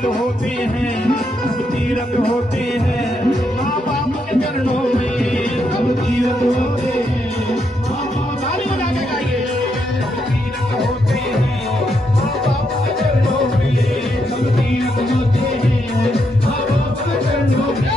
तीरथ होते हैं, सब तीरथ होते हैं माँ बाप के चरणों में, सब तीरथ होते हैं माँ बाप, ताली बजा के गाइए, सब तीरथ होते हैं माँ बाप के चरणों में, सब तीरथ होते हैं माँ बाप के चरणों में।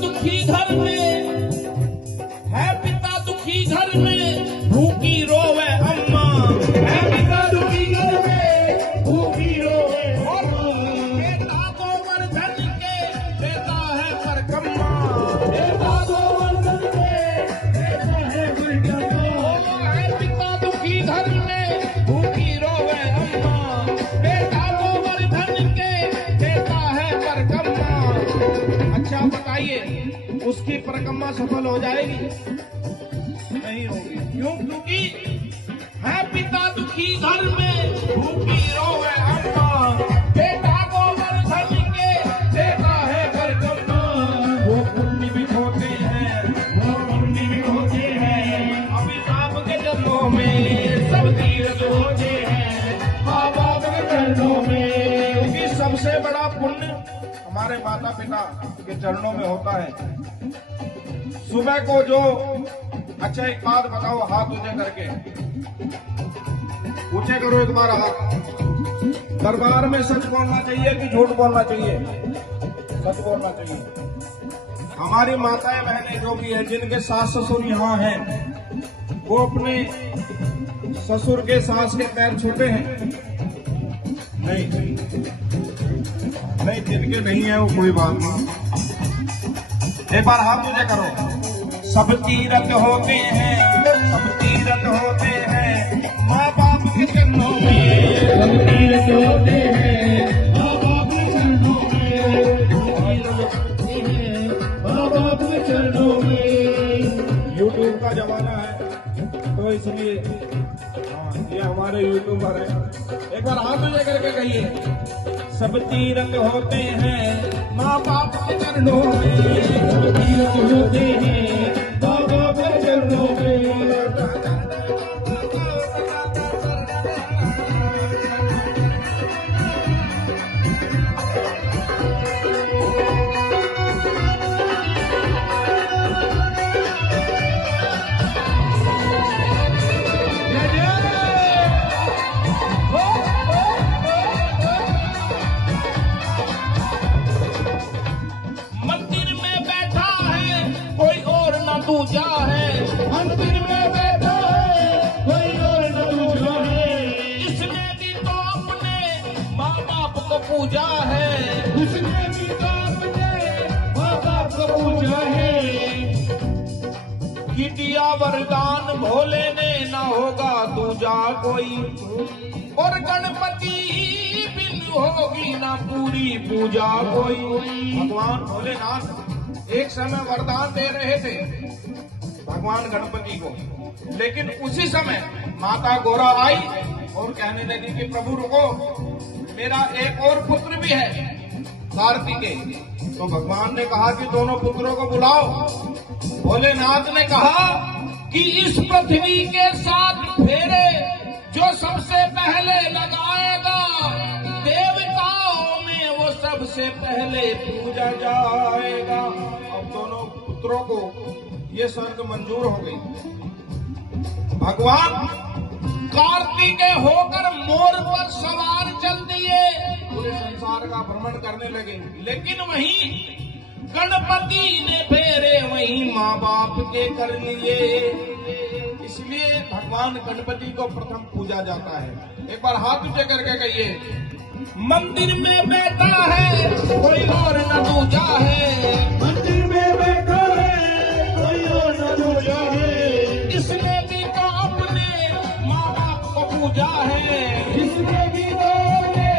दुखी घर में है पिता, दुखी घर में भूखी रोवे अम्मा, है पिता दुखी घर में भूखी रोवे अम्मा, बेटा को वर्धन के देता है परकम्मा, बेटा को वर्धन के देता है परकम्मा, है पिता दुखी घर में भूखी रोवे अम्मा, बेटा को वर्धन के देता है परकम्मा। अच्छा बताइए, उसकी परिक्रमा सफल हो जाएगी? नहीं होगी। क्यों? क्योंकि है पिता दुखी घर में भूखी रोवे अम्मा, बेटा को वर्धन के देता है परिक्रमा। वो पुण्य भी होते हैं, वो पुण्य भी होते हैं अमिताभ के जन्मों में, सब तीरथ होते हैं माँ बाप के चरणों में। क्योंकि सबसे बड़ा पुण्य हमारे माता पिता के चरणों में होता है। सुबह को जो, अच्छा एक बात बताओ, हाथ ऊंचे करके, ऊंचे करो एक बार हाथ। दरबार में सच बोलना चाहिए कि झूठ बोलना चाहिए? सच बोलना चाहिए। हमारी माताएं बहनें जो भी है, जिनके सास ससुर यहाँ हैं, वो अपने ससुर के सास के पैर छूते हैं? नहीं, नहीं, जिनके नहीं है वो कोई बात नहीं। एक बार हाथ ऊंचे करो। सब तीरथ होते हैं, सब तीरथ होते हैं माँ बाप के चरणों में, सब तीरथ होते हैं माँ बाप के चरणों में, तीरथ होते हैं माँ बाप के चरणों में। यूट्यूब का जमाना है तो इसलिए ये हमारे यूट्यूबर है। एक बार हाथ ऊंचे करके कहिए, सब तीरथ होते हैं माँ बाप के चरणों में, सब तीरथ होते हैं माँ बाप के चरणों में। दूजा है मंदिर में बैठा है, कोई और न दूजा है, इसने भी तो अपने माँ बाप को पूजा है, इसने भी तो अपने माँ बाप को पूजा है। कि दिया वरदान भोले ने, ना होगा दूजा कोई, और गणपति बिन होगी ना पूरी पूजा कोई। भगवान भोलेनाथ एक समय वरदान दे रहे थे भगवान गणपति को, लेकिन उसी समय माता गौरा आई और कहने लगी कि प्रभु रुको, मेरा एक और पुत्र भी है कार्तिकेय। तो भगवान ने कहा कि दोनों पुत्रों को बुलाओ। भोलेनाथ ने कहा कि इस पृथ्वी के 7 फेरे जो सबसे पहले लगाएगा, देवताओं में वो सबसे पहले पूजा जाएगा। अब दोनों पुत्रों को ये स्वर्ग मंजूर हो गई। भगवान कार्तिकेय होकर मोर पर सवार चल दिए, पूरे संसार का भ्रमण करने लगे। लेकिन वहीं गणपति ने फेरे वहीं माँ बाप के कर लिए, इसलिए भगवान गणपति को प्रथम पूजा जाता है। एक बार हाथ ऊंचे करके कहिए, मंदिर में बैठा है कोई और न दूजा है, मंदिर में बैठा है कोई और न दूजा है, इसने भी तो अपने माँ बाप को पूजा है, इसने भी तो अपने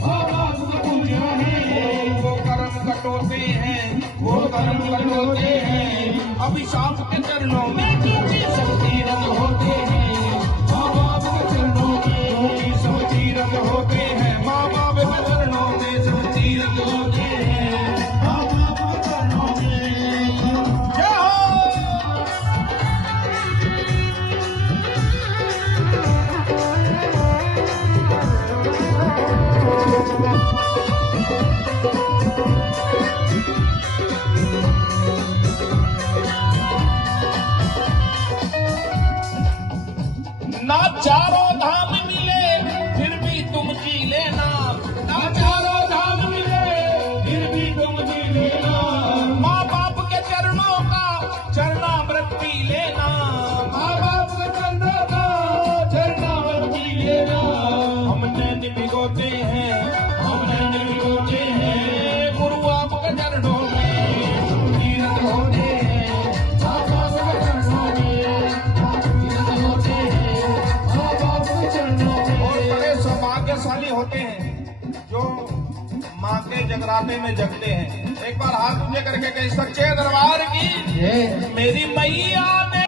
माँ बाप को पूजा है। वो कर्म बंद होते हैं। अभिशाप के चरणों में क्योंकि सब तीरथ होते हैं, माँ बाप के चरणों में क्योंकि सब तीरथ होते हैं, माँ बाप के चरणों में सब तीरथ होते हैं, माँ बाप के चरणों में। जय हो। ना चारों धाम मिले फिर भी तुम जी लेना, ना चारों धाम मिले फिर भी तुम जी लेना, माँ बाप के चरणों का चरणामृत पी लेना, माँ बाप के चरणों का चरणामृत पी लेना। हमने निभिगोते हैं, हमने निभिगोते हैं, गुरु आपके चरणों में तीरथ होते हैं, माँ बाप के चरणों में तीरथ होते हैं, माँ बाप के चरणों में। और बड़े सौभाग्यशाली होते हैं जो माँ के जगराते में जगते हैं। एक बार हाथ ऊंचे करके कहीं सच्चे दरबार की मेरी मैया ने